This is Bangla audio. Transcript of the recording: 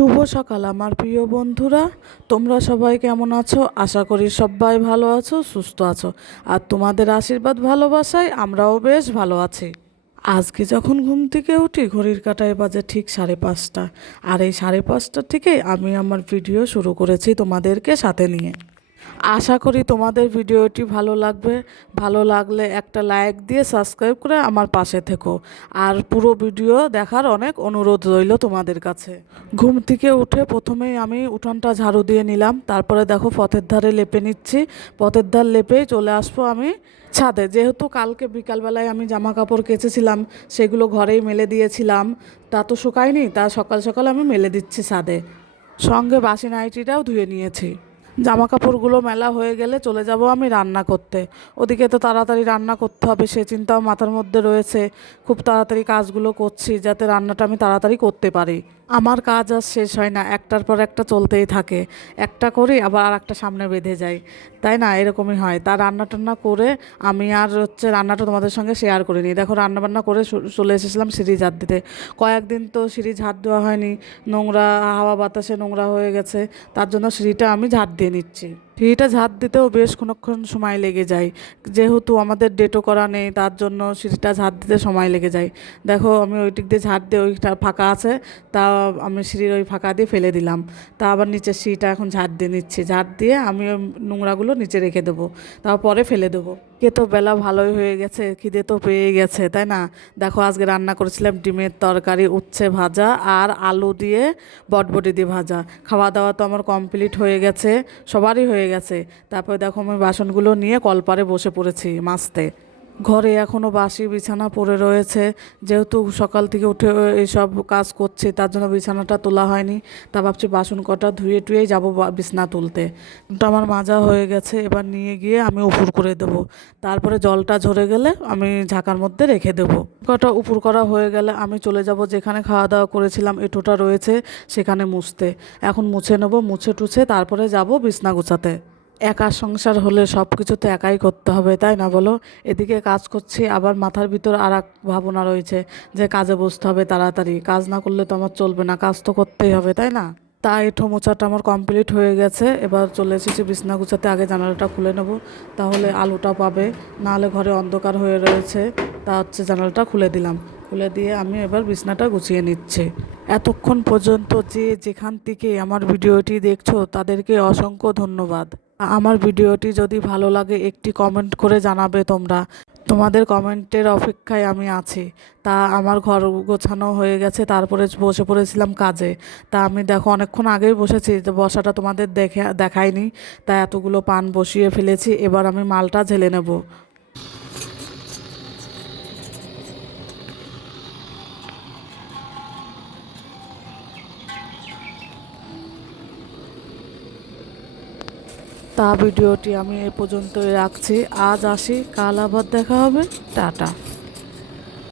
শুভ সকাল আমার প্রিয় বন্ধুরা, তোমরা সবাই কেমন আছো? আশা করি সবাই ভালো আছো, সুস্থ আছো। আর তোমাদের আশীর্বাদ ভালোবাসায় আমরাও বেশ ভালো আছি। আজকে যখন ঘুম থেকে উঠি ঘড়ির কাঁটায় বাজে ঠিক 5:30। আর এই 5:30 থেকে আমি আমার ভিডিও শুরু করেছি তোমাদেরকে সাথে নিয়ে। আশা করি তোমাদের ভিডিওটি ভালো লাগবে। ভালো লাগলে একটা লাইক দিয়ে সাবস্ক্রাইব করে আমার পাশে থেকো। আর পুরো ভিডিও দেখার অনেক অনুরোধ রইল তোমাদের কাছে। ঘুম থেকে উঠে প্রথমেই আমি উঠোনটা ঝাড়ু দিয়ে নিলাম, তারপরে দেখো পথের ধারে লেপে নিচ্ছি। পথের ধার লেপেই চলে আসবো আমি ছাদে। যেহেতু কালকে বিকালবেলায় আমি জামা কাপড় কেচেছিলাম, সেগুলো ঘরেই মেলে দিয়েছিলাম, তা তো শুকায়নি, তা সকাল সকাল আমি মেলে দিচ্ছি ছাদে। সঙ্গে বাসি নাইটিটাও ধুয়ে নিয়েছি। জামা কাপড়গুলো মেলা হয়ে গেলে চলে যাব আমি রান্না করতে। ওদিকে তো তাড়াতাড়ি রান্না করতে হবে সে চিন্তাও মাথার মধ্যে রয়েছে। খুব তাড়াতাড়ি কাজগুলো করছি যাতে রান্নাটা আমি তাড়াতাড়ি করতে পারি। আমার কাজ আর শেষ হয় না, একটার পর একটা চলতেই থাকে। একটা করি আবার আর একটা সামনে বেঁধে যাই, তাই না? এরকমই হয়। তা রান্না টান্না করে আমি আর রান্নাটা তোমাদের সঙ্গে শেয়ার করিনি। দেখো রান্নাবান্না করে চলে এসেছিলাম সিঁড়ি ঝাড় দিতে। কয়েকদিন তো সিঁড়ি ঝাড় দেওয়া হয়নি, নোংরা হাওয়া বাতাসে নোংরা হয়ে গেছে, তার জন্য সিঁড়িটা আমি ঝাড় দিয়ে নিচ্ছি। সিঁড়িটা ঝাড় দিতেও বেশ ক্ষণক্ষণ সময় লেগে যায়, যেহেতু আমাদের ডেটও করা নেই, তার জন্য সিঁড়িটা ঝাড় দিতে সময় লেগে যায়। দেখো আমি ওই দিক দিয়ে ঝাড় দিয়ে, ওইটা ফাঁকা আছে, তা আমি সিঁড়ির ওই ফাঁকা দিয়ে ফেলে দিলাম। তা আবার নিচের সিঁড়িটা এখন ঝাড় দিয়ে নিচ্ছি। ঝাড় দিয়ে আমি ওই নোংরাগুলো নিচে রেখে দেবো, তারপরে ফেলে দেবো। কে তো বেলা ভালোই হয়ে গেছে, খিদে তো পেয়ে গেছে, তাই না? দেখো আজকে রান্না করেছিলাম ডিমের তরকারি, উচ্ছে ভাজা আর আলু দিয়ে বটবটি দিয়ে ভাজা। খাওয়া দাওয়া তো আমার কমপ্লিট হয়ে গেছে, সবারই হয়ে গেছে। তারপরে দেখো আমি বাসনগুলো নিয়ে কলপারে বসে পড়েছি মাজতে। ঘরে এখনও বাসি বিছানা পড়ে রয়েছে, যেহেতু সকাল থেকে উঠে এইসব কাজ করছি, তার জন্য বিছানাটা তোলা হয়নি। তা ভাবছি বাসন কটা ধুয়ে টুয়েই যাবো বিছানা তুলতে। তো আমার মাজা হয়ে গেছে, এবার নিয়ে গিয়ে আমি উপুর করে দেবো। তারপরে জলটা ঝরে গেলে আমি ঝাঁকার মধ্যে রেখে দেবো। কটা উপুর করা হয়ে গেলে আমি চলে যাব যেখানে খাওয়া দাওয়া করেছিলাম, এঁটোটা রয়েছে সেখানে মুছতে। এখন মুছে নেবো, মুছে টুছে তারপরে যাব বিছনা গুছাতে। একা সংসার হলে সব কিছু তো একাই করতে হবে, তাই না বলো? এদিকে কাজ করছি, আবার মাথার ভিতর আর এক ভাবনা রয়েছে যে কাজে বসতে হবে তাড়াতাড়ি। কাজ না করলে তো আমার চলবে না, কাজ তো করতেই হবে, তাই না? তা এঁঠো মোছাটা আমার কমপ্লিট হয়ে গেছে। এবার চলে এসেছি বিছনা গুছাতে। আগে জানালাটা খুলে নেব, তাহলে আলোটা পাবে, নাহলে ঘরে অন্ধকার হয়ে রয়েছে। তা জানালাটা খুলে দিলাম। খুলে দিয়ে আমি এবার বিছনাটা গুছিয়ে নিচ্ছি। এতক্ষণ পর্যন্ত যে যেখান থেকে আমার ভিডিওটি দেখছো তাদেরকে অসংখ্য ধন্যবাদ। আমার ভিডিওটি যদি ভালো লাগে একটি কমেন্ট করে জানাবে তোমরা। তোমাদের কমেন্টের অপেক্ষায় আমি আছি। তা আমার ঘর গোছানো হয়ে গেছে, তারপরে বসে পড়েছিলাম কাজে। তা আমি দেখো অনেকক্ষণ আগেই বসেছি, তো বসাটা তোমাদের দেখাইনি। তা এতগুলো পান বসিয়ে ফেলেছি, এবার আমি মালটা ঝেলে নেব। তা ভিডিওটি আমি এ পর্যন্তই রাখছি। আজ আসি, কাল আবার দেখা হবে। টাটা।